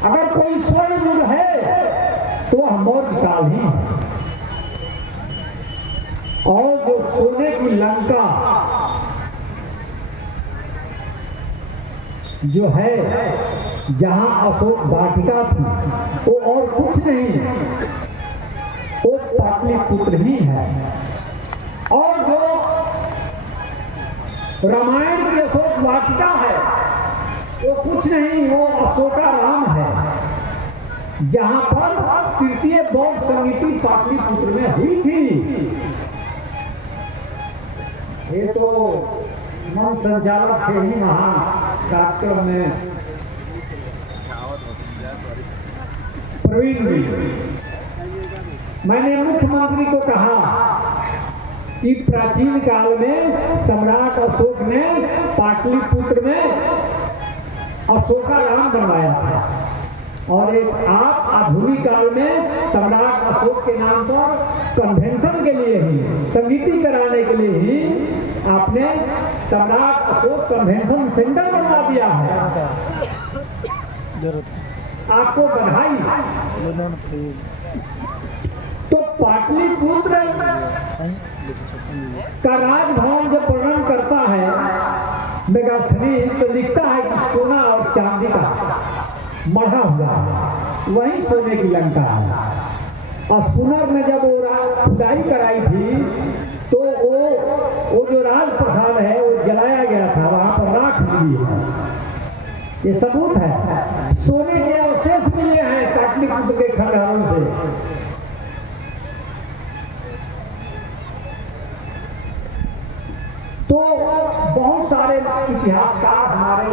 अगर कोई स्वर्ण युग है तो वह मौर्य काल ही है। और जो सोने की लंका जो है, जहां अशोक वाटिका थी, वो और कुछ नहीं, वो पाटलिपुत्र ही है। और जो रामायण की अशोक वाटिका है, वो कुछ नहीं, वो अशोकाराम है, जहां पर तृतीय बौद्ध संगीति पाटलिपुत्र में हुई थी। ये तो मन संचालक थे ही महान डॉक्टर में प्रवीण जी। मैंने मुख्यमंत्री को कहा कि प्राचीन काल में सम्राट अशोक ने पाटलिपुत्र में अशोकाराम बनवाया था, और एक आप आधुनिक काल में सम्राट अशोक के नाम पर कन्वेंशन के लिए ही, संगीति कराने के लिए ही आपने सम्राट अशोक कन्वेंशन सेंटर बनवा दिया है। आपको बधाई। तो पाटलिपुत्र का राजभवन जब वर्णन करता है मेगास्थनीज, तो लिखता है कि सोना और चांदी का मढ़ा हुआ, वही सोने की लंका है। स्पुनर में जब वो खुदाई कराई थी, तो वो जो राजप्रसाद है वो जलाया गया था, वहां पर राख मिली है। ये सबूत है। सोने के अवशेष मिले हैं पाटलिपुत्र के खंडहरों से। तो बहुत सारे इतिहासकार हमारे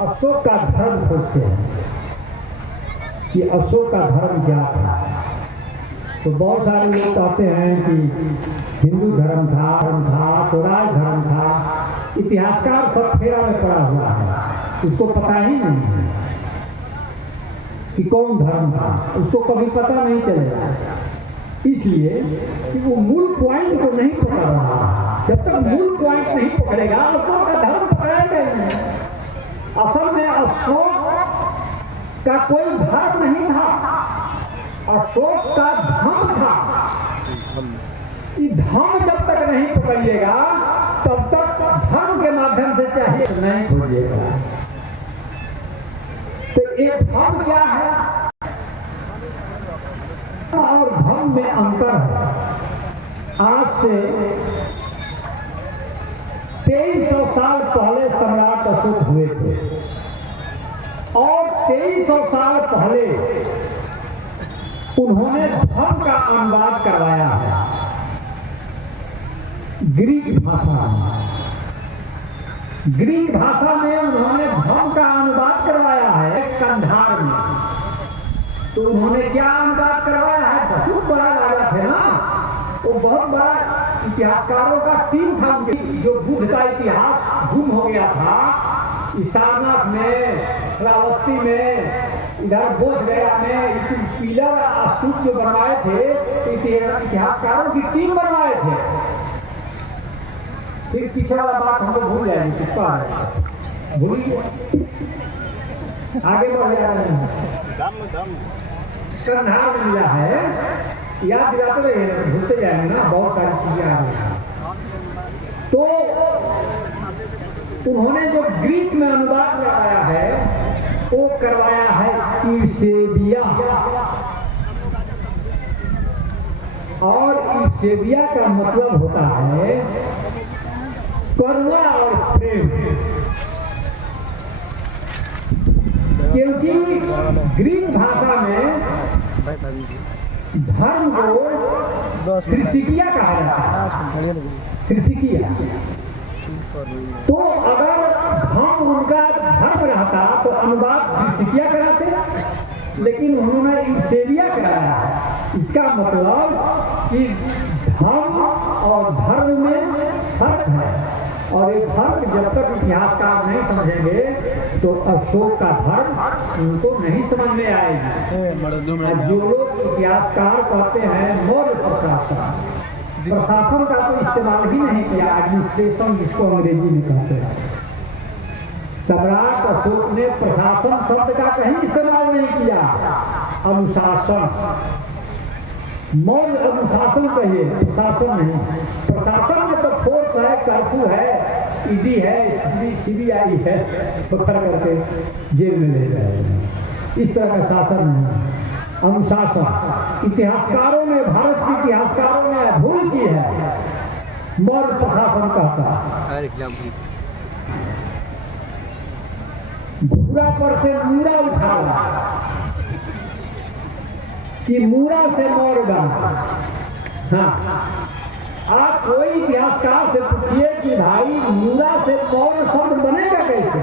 अशोक का धर्म खोजते हैं कि अशोक का धर्म क्या था। तो बहुत सारे लोग कहते हैं कि हिंदू धर्म था, स्वराज धर्म था। इतिहासकार सब फेरा में पड़ा हुआ है, उसको पता ही नहीं है कि कौन धर्म था, उसको कभी पता नहीं चलेगा। इसलिए कि वो मूल पॉइंट को नहीं पकड़ रहा। जब तक मूल पॉइंट नहीं पकड़ेगा, अशोक का धर्म पकड़ेगा नहीं। असल में अशोक का कोई धर्म नहीं था, अशोक का धर्म था। ये धर्म जब तक नहीं पकड़िएगा, तब तक धर्म के माध्यम से चाहिए नहीं खोजिएगा। तो एक धर्म क्या है और धर्म में अंतर है। आज से 2300 साल पहले सम्राट अशोक हुए थे, और 2300 साल पहले उन्होंने धर्म का अनुवाद करवाया है ग्रीक भाषा में। ग्रीक भाषा में उन्होंने धर्म का अनुवाद करवाया है कंधार में। तो उन्होंने क्या अनुवाद करवाया है? बहुत बड़ा राजा थे ना, वो बहुत बड़ा इतिहासकारों का टीम था। जो बुद्ध का इतिहास गुम हो गया था, सारनाथ में, श्रावस्ती में, इधर बोध गया में, पिलर स्तूप जो बनवाए थे, इतिहासकारों की टीम बनवाए थे। फिर पीछे वाला बात हम लोग भूल जाएंगे, किसका है भूल आगे बढ़ जा रहे हैं। कंधार में मिला है, याद दिलाते रहे, भूलते जाएंगे ना, बहुत सारी चीजें आ रही हैं। तो उन्होंने जो ग्रीक में अनुवाद कराया है, वो करवाया है यूसेबिया। और यूसेबिया का मतलब होता है करुणा और प्रेम। क्योंकि ग्रीक भाषा में धर्म को थ्रिसिकिया कहा जाता है। थ्रिसिकिया। तो अगर हम उनका धर्म रहता तो अनुवाद थ्रिसिकिया कराते, लेकिन उन्होंने यूसेबिया कराया है। इसका मतलब कि धर्म और धर्म में फर्क है, और ये फर्क जब तक इतिहासकार नहीं समझेंगे तो अशोक का धर्म उनको नहीं समझ में आएगी। जो लोग इतिहासकार कहते हैं मौर्य प्रशासन, प्रशासन का तो इस्तेमाल ही नहीं किया, एडमिनिस्ट्रेशन जिसको अंग्रेजी में कहते हैं, सम्राट अशोक ने प्रशासन शब्द का कहीं इस्तेमाल नहीं किया, अनुशासन, मौज अनुशासन कहिए, प्रशासन नहीं। प्रशासन में तो फोर्स है, कर्फ्यू है, ईडी है, सीबीआई है, पकड़ करके जेल में ले जाएगा। इस तरह का शासन नहीं, अनुशासन। इतिहासकारों ने, भारत के इतिहासकारों ने भूल की है, मौर्य प्रशासन कहता है। भूरा पर से मूरा उठाना कि मूरा से मौर्य बना। हाँ, आप कोई इतिहासकार से पूछिए कि भाई मूरा से मौर्य शब्द बनेगा कैसे?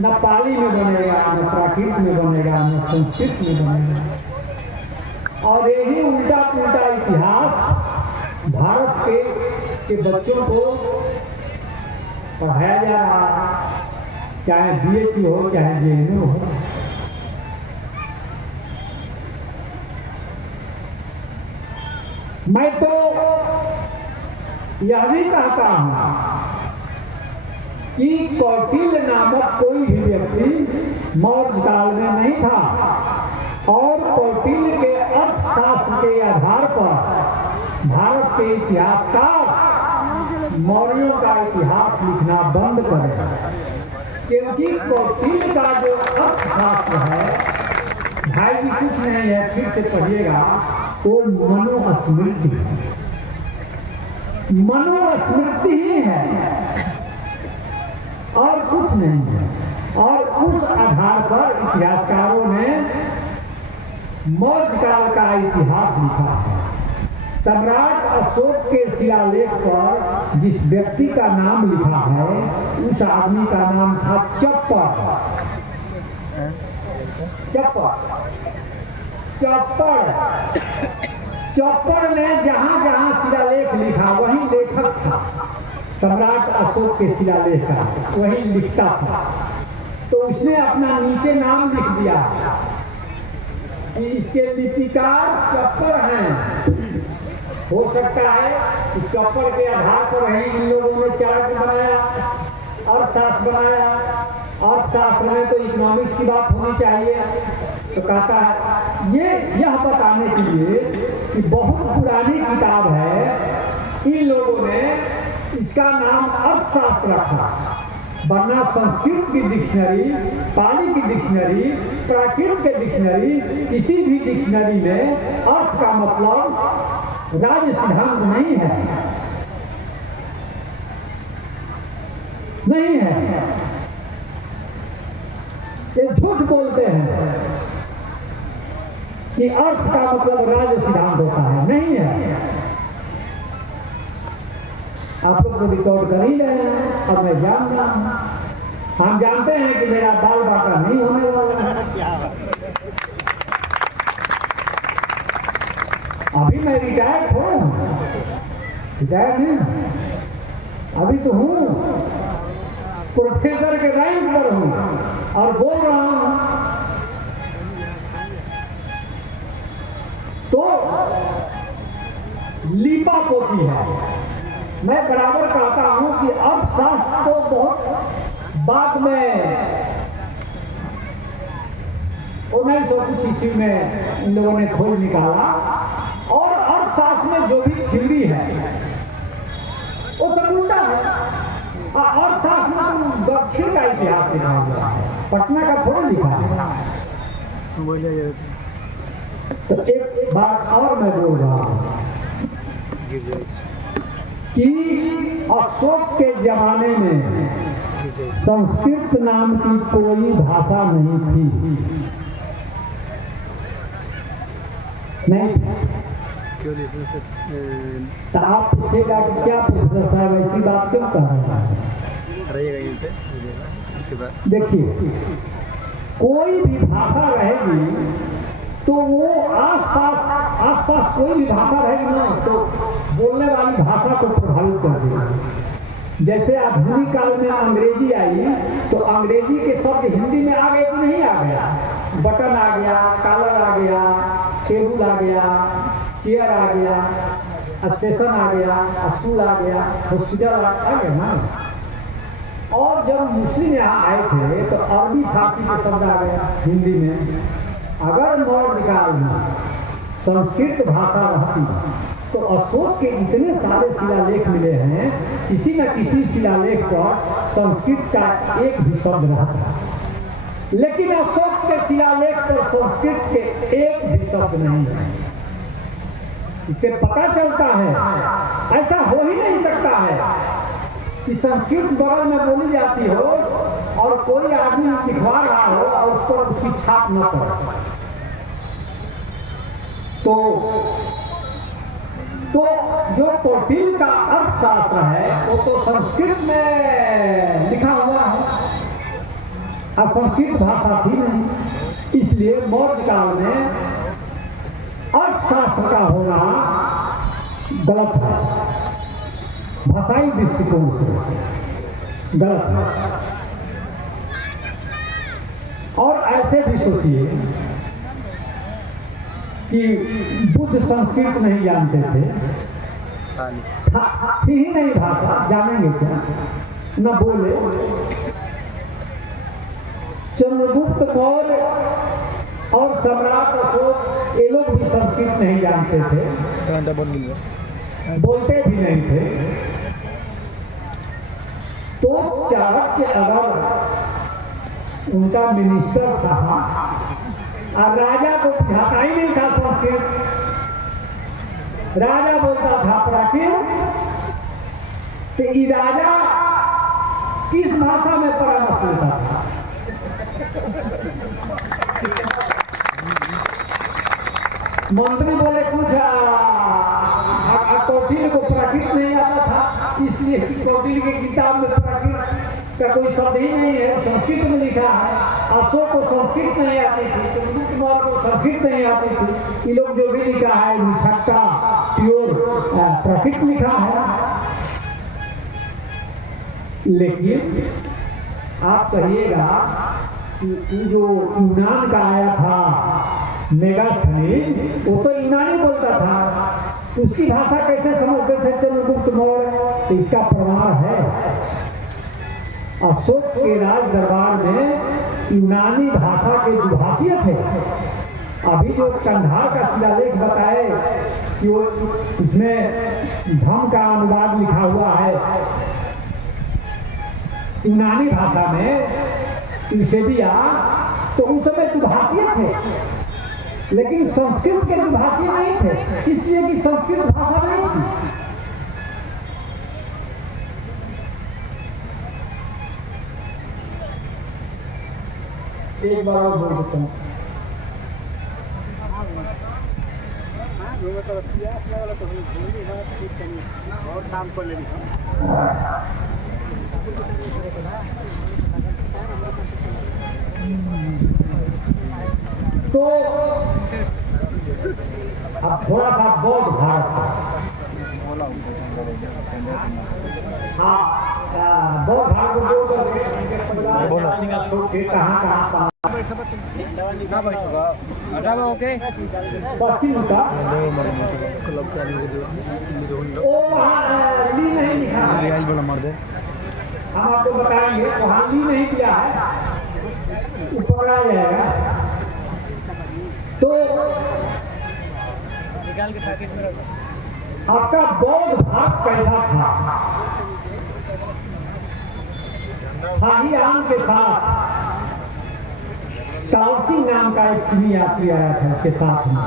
न पाली में बनेगा, न प्राकृत में बनेगा, न संस्कृत में बनेगा। और यही उल्टा पुल्टा इतिहास भारत के बच्चों को पढ़ाया जा रहा, चाहे बीएचयू हो, चाहे जेएनयू हो। मैं तो यह भी कहता हूं कि कौटिल्य नामक कोई भी व्यक्ति मौर्य काल में नहीं था, और कौटिल्य के अर्थशास्त्र के आधार पर भारत के इतिहासकार मौर्यों का इतिहास लिखना बंद करें, क्योंकि कौटिल्य का जो अर्थशास्त्र है, भाई जी कुछ नहीं है, फिर से पढ़िएगा, तो मनुस्मृति, मनुस्मृति ही है और कुछ नहीं है। और उस आधार पर इतिहासकारों ने मौर्य काल का इतिहास लिखा है। सम्राट अशोक के शिलालेख पर जिस व्यक्ति का नाम लिखा है, उस आदमी का नाम था चप्पड़। चप्पड़ ने जहां जहां शिलालेख लिखा वहीं लेखक था। सम्राट अशोक के शिलालेख का वही लिखता था, तो उसने अपना नीचे नाम लिख दिया कि इसके लिपिकार चप्पड़ हैं। हो सकता है कि चप्पड़ के आधार पर ही इन लोगों ने चार्ट बनाया, अर्थशास्त्र बनाया। अर्थशास्त्र में तो इकोनॉमिक्स की बात होनी चाहिए, तो कहता है यह बताने के लिए कि बहुत पुरानी किताब है, इन लोगों ने इसका नाम अर्थशास्त्र रखा, वरना संस्कृत की डिक्शनरी, पाली की डिक्शनरी, प्राकृत के डिक्शनरी, किसी भी डिक्शनरी में अर्थ का मतलब राज्य सिद्धांत नहीं है, नहीं है। ये झूठ बोलते हैं कि अर्थ का मतलब राज्य सिद्धांत होता है, नहीं है। आप लोग तो रिकॉर्ड कर ही रहे हैं, अब मैं जान रहा हूं। हम जानते हैं कि मेरा बाल बाका नहीं होने वाला है। अभी मैं रिटायर्ड हूं, रिटायर्ड नहीं, अभी तो हूं, प्रोफेसर के रैंक पर हूं और बोल रहा हूं। तो लीपा पोती है। मैं बराबर कहता हूं कि अर्थशास्त्र तो बहुत बाद में 1900 ईस्वी में इन लोगों ने खोज निकाला, और अर्थशास्त्र में जो भी थ्योरी है वो सब उल्टा है। अर्थशास्त्र में दक्षिण का इतिहास लिखा हुआ है, पटना का थोड़ा लिखा है। तो एक बात और मैं बोल रहा हूं कि अशोक के जमाने में संस्कृत नाम की कोई भाषा नहीं थी, नहीं। तो आप पूछेगा कि क्या प्रोफेसर साहब ऐसी बात क्यों कह रहे हैं? देखिए, कोई भी भाषा रहेगी तो वो आसपास कोई भी भाषा रहेगी ना, तो बोलने वाली भाषा को प्रभावित कर देगी। जैसे आधुनिक काल में अंग्रेजी आई, तो अंग्रेजी के शब्द हिंदी में आ गए कि नहीं आ गया? बटन आ गया, कॉलर आ गया, टेबल आ गया, चेयर आ गया, स्टेशन आ गया, स्कूल आ गया, हॉस्पिटल आ गया ना। और जब मुस्लिम यहाँ आए थे तो अरबी फारसी के शब्द आ गया हिंदी में। अगर मौर्य काल में संस्कृत भाषा रहती तो अशोक के इतने सारे शिलालेख मिले हैं, किसी न किसी शिलालेख पर संस्कृत का एक भी शब्द रहता, लेकिन अशोक के शिलालेख पर संस्कृत के एक भी शब्द नहीं है। इससे पता चलता है, ऐसा हो ही नहीं सकता है कि संस्कृत बगल में बोली जाती हो और कोई आदमी लिखवा रहा हो और उस पर उसकी छाप न पड़े। तो जो कौटिल्य का अर्थशास्त्र है वो तो संस्कृत में लिखा हुआ है, और संस्कृत भाषा थी नहीं, इसलिए मौर्य काल में अर्थशास्त्र का होना गलत है, भाषाई दृष्टिकोण से गलत है। और ऐसे भी सोचिए कि बुद्ध संस्कृत नहीं जानते थे, थी ही नहीं भाषा, जानेंगे क्या, न बोले। चंद्रगुप्त मौर्य और सम्राट अशोक ये लोग भी संस्कृत नहीं जानते थे, बोलते भी नहीं थे। तो चाणक्य अगर उनका मिनिस्टर था और राजा को बुझाता ही नहीं था संस्कृत, राजा बोलता था प्राकृत, तो ये राजा किस भाषा में परामर्श लेता था? मंत्री बोले कुछ कौटिल्य को प्राकृत नहीं आता था, इसलिए कौटिल्य की किताब में प्राकृत का कोई शब्द ही नहीं है, संस्कृत में लिखा है। अशोक को संस्कृत नहीं आती थी, चंद्रगुप्त मौर्य को संस्कृत नहीं आती थी, ये लोग जो भी लिखा है निछट्टा प्योर प्राकृत लिखा है। लेकिन आप कहिएगा कि जो यूनान का आया था मेगास्थनीज, वो तो यूनानी बोलता था, उसकी भाषा कैसे समझते थे चंद्रगुप्त मौर्य? तो इसका प्रमाण है अशोक के राज दरबार में यूनानी भाषा के दुभाषी थे। अभी जो कंधार का शिलालेख बताए कि वो उसमें धम का अनुवाद लिखा हुआ है यूनानी भाषा में, यूसेबिया, तो उस समय दुभाषी थे, लेकिन संस्कृत के दुभाषी नहीं थे, इसलिए कि संस्कृत भाषा नहीं थी। एक बार और बोल देता हूँ, और काम कर लेंगे। तो अब थोड़ा सा बौद्ध भारत, हाँ बौद्ध भारत कहाँ पश्चिम का वो वहाँ ली नहीं लिखा है, हम आपको बताएंगे, वहाँ ली नहीं किया है, ऊपर आ जाएगा। तो आपका बौद्ध भाग कैसा था? शाहीआन के साथ ताओसी नाम का एक चीनी यात्री आया था, उसके साथ में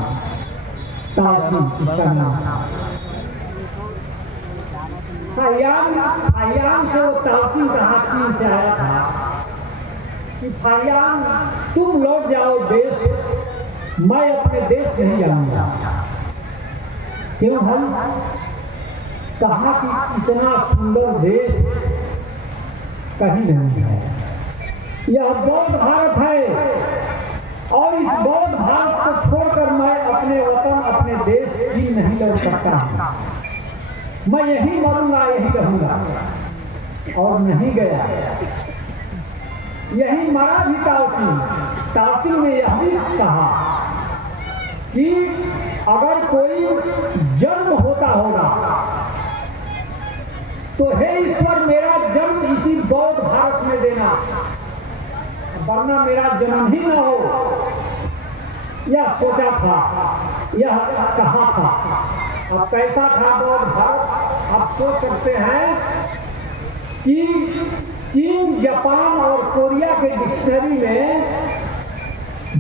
ताओसी उसका नाम। शाहीआन से वो ताओसी कहाँ चीन से आया था कि शाहीआन तुम लौट जाओ देश, मैं अपने देश नहीं जाऊंगा। क्यों? हम कहा कि इतना सुंदर देश कहीं नहीं है, यह बौद्ध भारत है, और इस बौद्ध भारत को छोड़कर मैं अपने वतन अपने देश की नहीं लौट सकता हूं, मैं यहीं मरूंगा, यहीं रहूंगा। और नहीं गया, यही मरा भी ताओसी ने यह भी कहा कि अगर कोई जन्म होता होगा तो हे ईश्वर मेरा जन्म इसी बौद्ध भारत में देना, वरना मेरा जन्म ही न हो, यह सोचा था, यह कहा था। अब कैसा था बौद्ध भारत? आप सोच सकते हैं कि चीन, जापान और कोरिया के डिक्शनरी में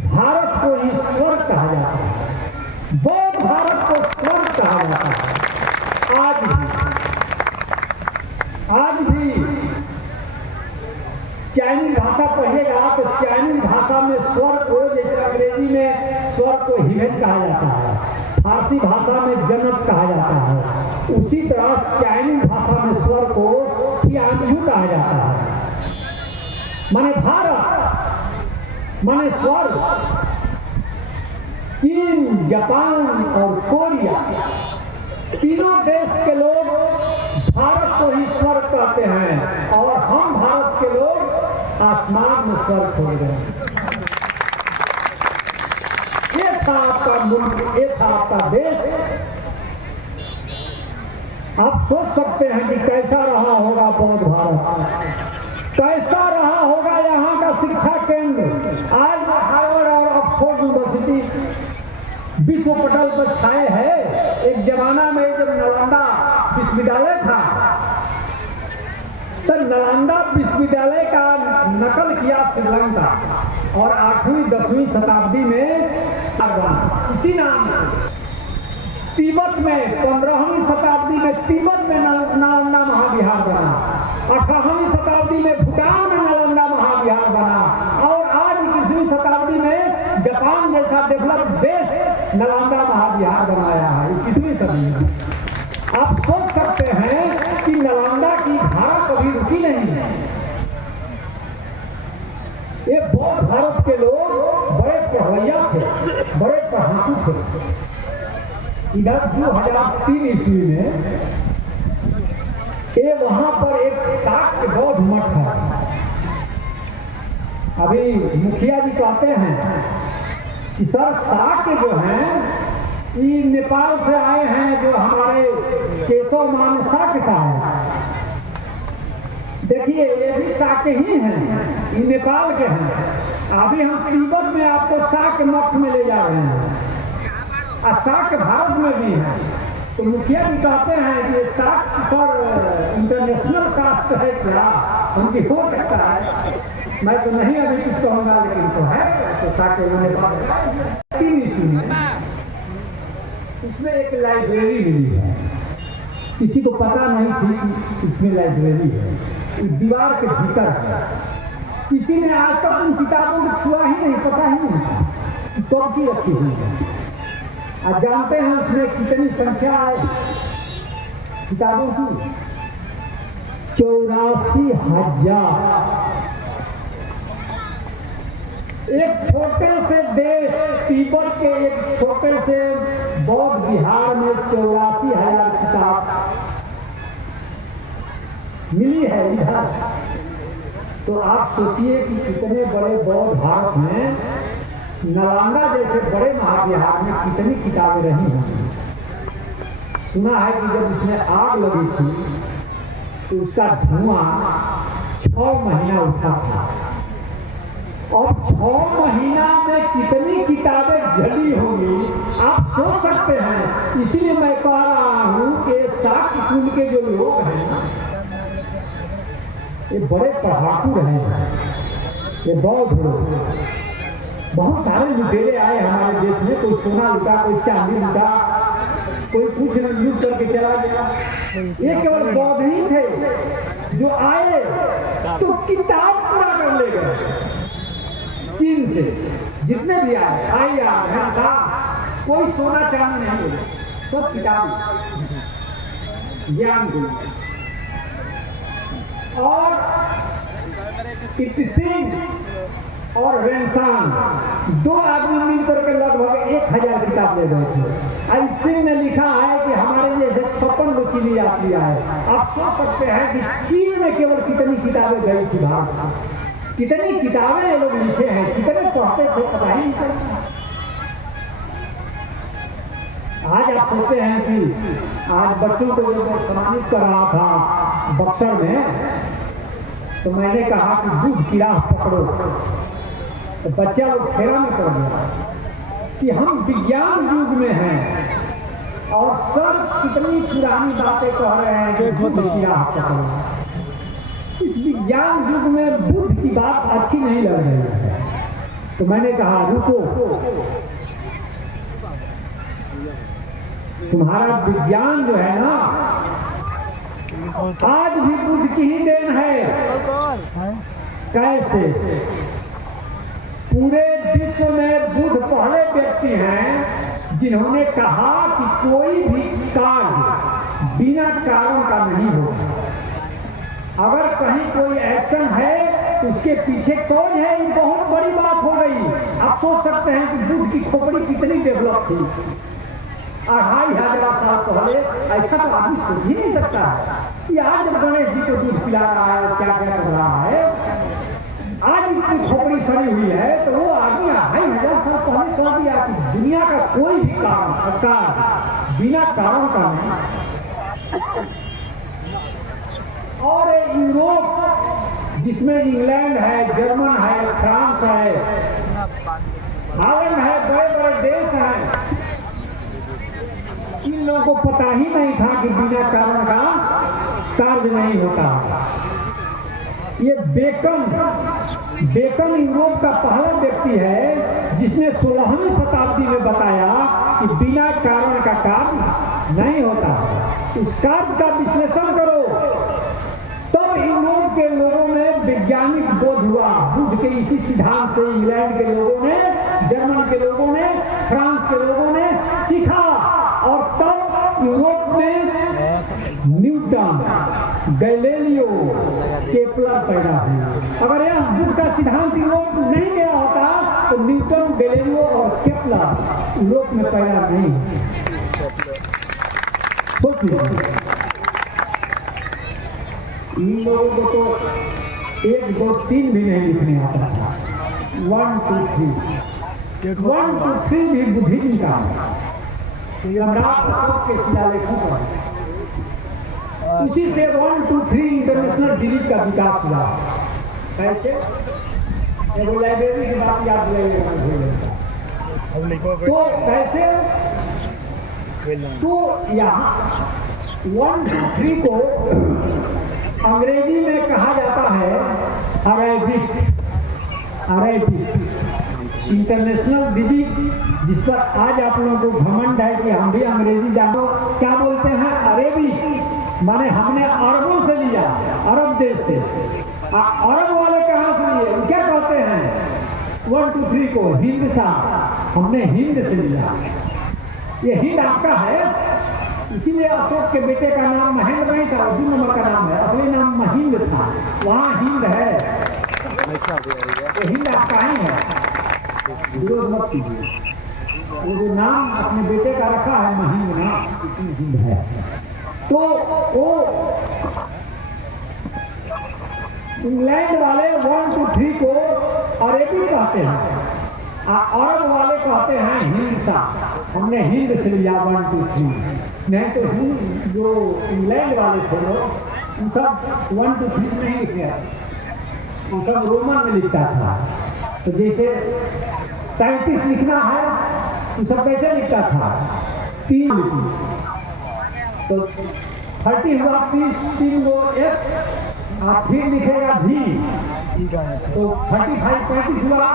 भारत को ही स्वर्ग कहा जाता है, बौद्ध भारत को स्वर्ग कहा जाता है। आज भी चाइनीज भाषा पढ़िएगा तो चाइनीज भाषा में स्वर्ग को, जैसे अंग्रेजी में स्वर्ग को हिमेन कहा जाता है, फारसी भाषा में जन्नत कहा जाता है, उसी तरह चाइनीज भाषा में स्वर्ग को थियान्यू कहा जाता है। माने भारत माने स्वर्ग। चीन, जापान और कोरिया तीनों देश के लोग भारत को ही स्वर्ग कहते हैं, और हम भारत के लोग आसमान में स्वर्ग हो गए। ये था आपका मुल्क, ये था आपका देश। आप सोच सकते हैं कि कैसा रहा होगा बौद्ध भारत, कैसा रहा होगा यहाँ का शिक्षा केंद्र। आज हार्वर्ड और ऑक्सफोर्ड यूनिवर्सिटी विश्व पटल पर छाए है। एक जमाना में जब नालंदा विश्वविद्यालय था तो नालंदा विश्वविद्यालय का नकल किया श्रीलंका, और 8वीं-10वीं शताब्दी में इसी नाम से तिब्बत में 15वीं शताब्दी में तिब्बत में नालंदा महाविहार बना, 18वीं शताब्दी में भूटान में नालंदा महाविहार बना, और आज 21वीं शताब्दी में जापान जैसा डेवलप देश नालंदा महाविहार बनाया है 21वीं सदी में। आप सोच सकते हैं कि नालंदा की धारा कभी रुकी नहीं है। ये बौद्ध भारत के लोग बड़े पढ़वैया थे, बड़े पढ़ाकू थे। इधर 2003 ईस्वी में ये वहां पर एक शाक्त बौद्ध मठ है। अभी मुखिया जी कहते हैं कि सर शाक्त जो हैं ये नेपाल से आए हैं, जो हमारे केशव मान शाक्त का है। देखिए ये भी शाक्त ही हैं, ये नेपाल के हैं। अभी हम तिब्बत में आपको शाक्त मठ में ले जा रहे हैं, और शाक्त भारत में भी है। तो मुखिया जी कहते हैं कि ये शाक्त सर इंटरनेशनल कास्ट है क्या, उनकी हो सकता है। मैं तो नहीं अभी कुछ कहूँगा, लेकिन तो है तो शाक्त उन्होंने बात 3 ईस्वी में इसमें एक लाइब्रेरी मिली है। किसी को पता नहीं थी कि इसमें लाइब्रेरी है, इस दीवार के भीतर है। किसी ने आज तक उन किताबों को छुआ ही नहीं, पता ही नहीं तो की रखी हुई है। आप जानते हैं उसमें कितनी संख्या है किताबों की? 84,000। एक छोटे से देश तिब्बत के एक छोटे से बौद्ध बिहार में 84,000 किताब मिली है इधर। तो आप सोचिए कि कितने बड़े बौद्ध भारत में, नालंदा जैसे बड़े महाविहार में कितनी किताबें रही हैं। सुना है कि जब इसमें आग लगी थी तो उसका धुआं 6 महीना उठा था, और 6 महीना में कितनी किताबें जली होंगी आप सोच सकते हैं। इसीलिए मैं कह रहा हूं कि शाक्त कुल के जो लोग हैं ये बड़े पढ़ाकू रहे हैं। ये बौद्ध लोग, बहुत सारे लुटेरे आए हमारे देश में, कोई सोना लुटा, कोई चांदी लुटा, कोई कुछ लूट करके चला गया। ये केवल बौद्ध ही थे जो आए तो किताब पूरा कर ले गए। चीन से जितने भी आए कोई सोना चांदी नहीं मिला, सब किताब ज्ञान दी। और सिंह और रेंसान 2 आदमी मिलकर के लगभग 1000 किताब ले गए थे। आई सिंह ने लिखा है कि हमारे जैसे 56 गो चीनी यात्री आए। आप सोच सकते हैं कि चीन में केवल कितनी किताबें गई थी भारत में, कितनी किताबें ये लोग लिखे हैं, कितने पढ़ते थे पता ही नहीं चलता। आज आप सोचते हैं कि आज बच्चों को जो सम्मानित कर रहा था बक्सर में, तो मैंने कहा कि बुद्ध की राह पकड़ो। तो बच्चा लोग फेरा में पड़ गया कि हम विज्ञान युग में हैं और सब कितनी पुरानी बातें कह रहे हैं कि बुद्ध की राह पकड़ो। इस विज्ञान युग में बुद्ध की बात अच्छी नहीं लग रही है। तो मैंने कहा रुको, तुम्हारा विज्ञान जो है ना, आज भी बुद्ध की ही देन है। कैसे? पूरे विश्व में बुद्ध पहले व्यक्ति हैं जिन्होंने कहा कि कोई भी कार्य बिना कारण का नहीं होगा। अगर कहीं कोई एक्शन है तो उसके पीछे कौन है, ये बहुत बड़ी बात हो गई। आप सोच सकते हैं कि बुद्ध की खोपड़ी कितनी डेवलप थी 2500 साल पहले। ऐसा तो आदमी सोच ही नहीं सकता है कि आज जब गणेश जी को दूध पिला रहा है, क्या क्या कर रहा है, आज इतनी खोपड़ी सड़ी हुई है, तो वो आदमी 2500 साल पहले कह दिया कि दुनिया का कोई भी कारण बिना कारण का नहीं। और यूरोप जिसमें इंग्लैंड है, जर्मन है, फ्रांस है, हॉलैंड है, बड़े बड़े देश हैं, इन लोगों को पता ही नहीं था कि बिना कारण का कार्य नहीं होता। ये बेकन यूरोप का पहला व्यक्ति है जिसने 16वीं शताब्दी में बताया कि बिना कारण का कार्य नहीं होता। इस कार्य का विश्लेषण करो, तब यूरोप के लोगों में वैज्ञानिक बोध हुआ। बुद्ध के इसी सिद्धांत से इंग्लैंड के लोगों ने, जर्मन के लोगों ने, फ्रांस के लोगों ने सीखा, और तब यूरोप में न्यूटन, गैलीलियो, केपलर पैदा हुए। अगर यह बुद्ध का सिद्धांत यूरोप नहीं गया होता तो न्यूटन, गैलीलियो और केपलर यूरोप में पैदा नहीं। सोचिए, इन लोगों को तो 1, 2, 3 भी नहीं लिखने आता था। 1, 2, 3 1, 2, 3 भी बुद्धिज्म का सम्राट अशोक के शिलालेखों पर। उसी से 1, 2, 3 इंटरनेशनल डिलीट का विकास हुआ। कैसे? एगो लाइब्रेरी की बात याद दिलाइएगा। तो कैसे? तो यहाँ 1, 2, 3 को अंग्रेजी में कहा जाता है अरेबिक इंटरनेशनल डिलीट, जिस पर आज आप लोगों को घमंड है कि हम भी अंग्रेजी जानो। क्या बोलते हैं? अरेबिक माने हमने अरबों से लिया, अरब देश से। अरब वाले कहाँ से लिए? क्या कहते हैं 1, 2, 3 को? हिंद सा, हमने हिंद से लिया। ये हिंद आपका है, इसीलिए अशोक के बेटे का नाम महेंद्र नहीं था, 2 नंबर का नाम है, असली नाम महिंद था। वहाँ हिंद है, तो हिंद आपका ही है, विरोध मत कीजिए। वो जो नाम अपने बेटे का रखा है महिंद नाम, इसमें हिंद है। तो वो इंग्लैंड वाले 1, 2, 3 को अरेबी कहते हैं, अरब वाले कहते हैं हिंसा। हमने हिंद से लिया 1, 2, 3। नहीं तो हिंद जो इंग्लैंड वाले थे लोग, उन सब 1, 2, 3 नहीं लिखे, उन सब रोमन में लिखता था। तो जैसे 37 लिखना है तो सब कैसे लिखता था? 3 लिखी, तो 30 हुआ, 3 गो F, आप फिर लिखेगा भी, तो 35, 35 हुआ,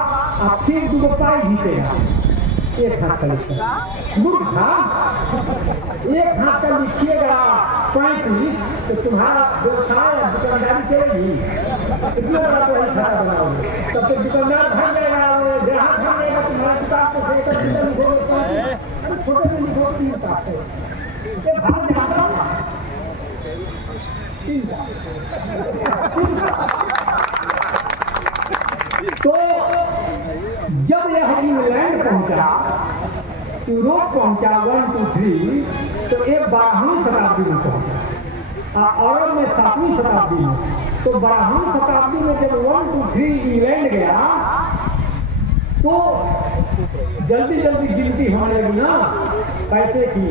आप फिर 2 पाई जीतेगा। एक हाथ का लिखता मूर्खा, एक हाथ का लिखिएगा 35, तो तुम्हारा व्यवसाय दुकानदारी चलेगी। कितना बड़ा तो ही खाता बनाओगे, तब तो दुकानदार भाग जाएगा, ग्राहक भाग जाएगा, तुम्हारा दुकान को छोटे से लिखो 3 काटते भाग जाता 3 तो जब यह इंग्लैंड पहुंचा, यूरोप पहुंचा 1, 2, 3, तो एक 12वीं शताब्दी में पहुंचा, अरब में 7वीं शताब्दी में। तो 12वीं शताब्दी में जब 1, 2, 3 इंग्लैंड गया तो जल्दी जल्दी गिनती होने लगी ना, कैसे की,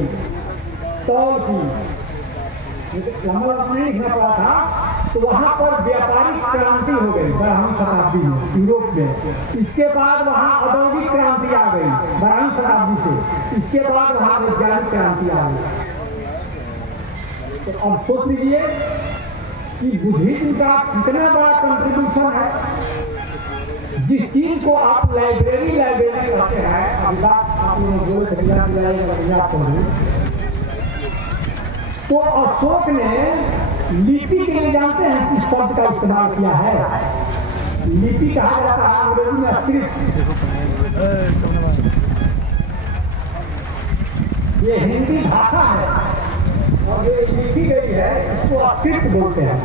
तौल की, लंबा लंबा नहीं लिखना पड़ा था, तो वहाँ पर व्यापारिक क्रांति हो गई 12वीं शताब्दी में यूरोप में। इसके बाद वहाँ औद्योगिक क्रांति आ गई 12वीं शताब्दी से। इसके बाद वहाँ वैज्ञानिक क्रांति आ गई। तो अब सोच लीजिए कि बुद्धिज्म का कितना बड़ा कंट्रीब्यूशन है। जिस चीज को आप लाइब्रेरी कहते हैं, अभी बात आप लोग बोले तो अशोक ने लिपि के लिए जानते हैं किस शब्द का इस्तेमाल किया है। लिपि कहा जाता है अंग्रेजी में स्क्रिप्ट। ये हिंदी भाषा है और ये लिखी गई है, इसको स्क्रिप्ट बोलते हैं।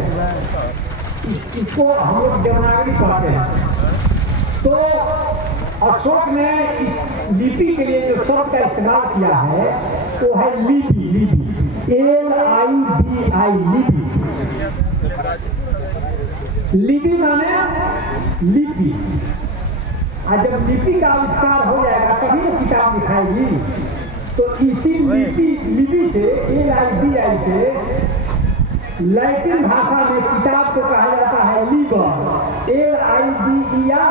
इसको हम लोग देवनागरी कहते हैं। तो अशोक ने इस लिपि के लिए जो शब्द का इस्तेमाल किया है वो है लिपि। LIPI लिपि। लिपि माने लिपि। और जब लिपि का आविष्कार हो जाएगा तभी तो किताब लिखाएगी। तो इसी लिपि से LIPI से लैटिन भाषा में किताब को कहा जाता है लिबर। LIBER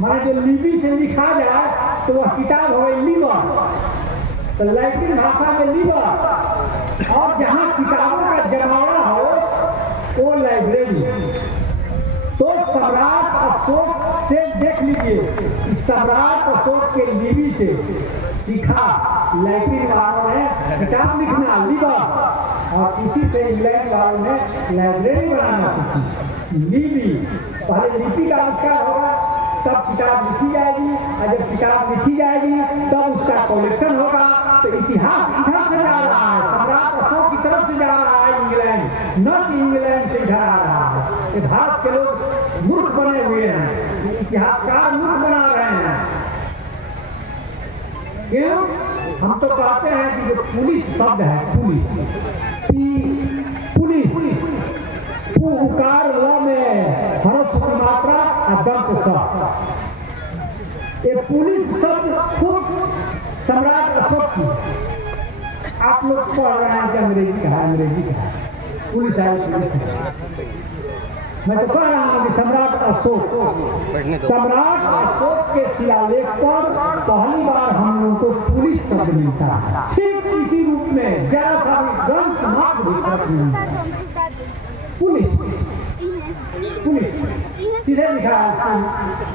माने जो लिपि से लिखा जाए तो वह किताब हो गई लिबर। तो लैटिन भाषा में लिबर। और जहाँ किताबों का जमावड़ा हो वो लाइब्रेरी। तो सम्राट अशोक से देख लीजिए, सम्राट अशोक के लिपि से सीखा लैटिन वालों ने किताब लिखना लिबर, और इसी से इंग्लैंड वालों ने लाइब्रेरी बनाना सीखी लिपि। पहले लिपि का आविष्कार होगा तब किताब लिखी जाएगी, और जब किताब लिखी जाएगी तब उसका कलेक्शन होगा। तो इतिहास इधर से जा रहा है, सम्राट अशोक की तरफ से जा रहा है इंग्लैंड, न कि इंग्लैंड से इधर आ रहा है। भारत के लोग मूर्ख बने हुए हैं, इतिहासकार मूर्ख बना रहे हैं। क्यों? हम तो कहते हैं कि जो पुलिस शब्द है, पुलिस पुकार ल में हर्ष की मात्रा और दंत स। ये पुलिस शब्द खुद सम्राट अशोक की। आप लोग पढ़ रहे हैं कि अंग्रेजी का है, पुलिस है। मैं तो कह रहा हूँ कि सम्राट अशोक के शिलालेख पर पहली बार हम लोगों को पुलिस शब्द मिलता है। ठीक इसी रूप में जरा सा ग्रंथ मात्र भी फर्क नहीं। पुलिस सीधे लिखा है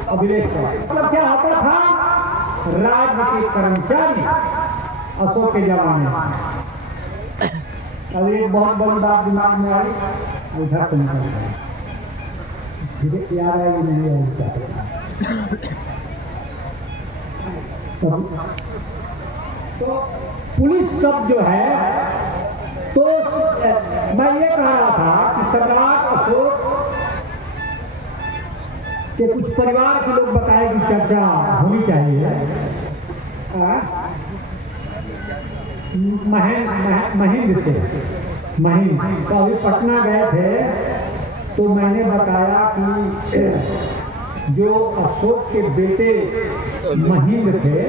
अभिलेख पर। मतलब क्या होता था? राज्य के कर्मचारी अशोक के जमाने में। अब एक बहुत बड़ी बात दिमाग में आई, उधर से निकल गई, याद आएगी नहीं आएगी। तो पुलिस शब्द जो है, तो मैं ये कह रहा था कि सम्राट अशोक के कुछ परिवार के लोग बताए कि चर्चा होनी चाहिए। महेंद्र तो अभी पटना गए थे तो मैंने बताया कि जो अशोक के बेटे महेंद्र थे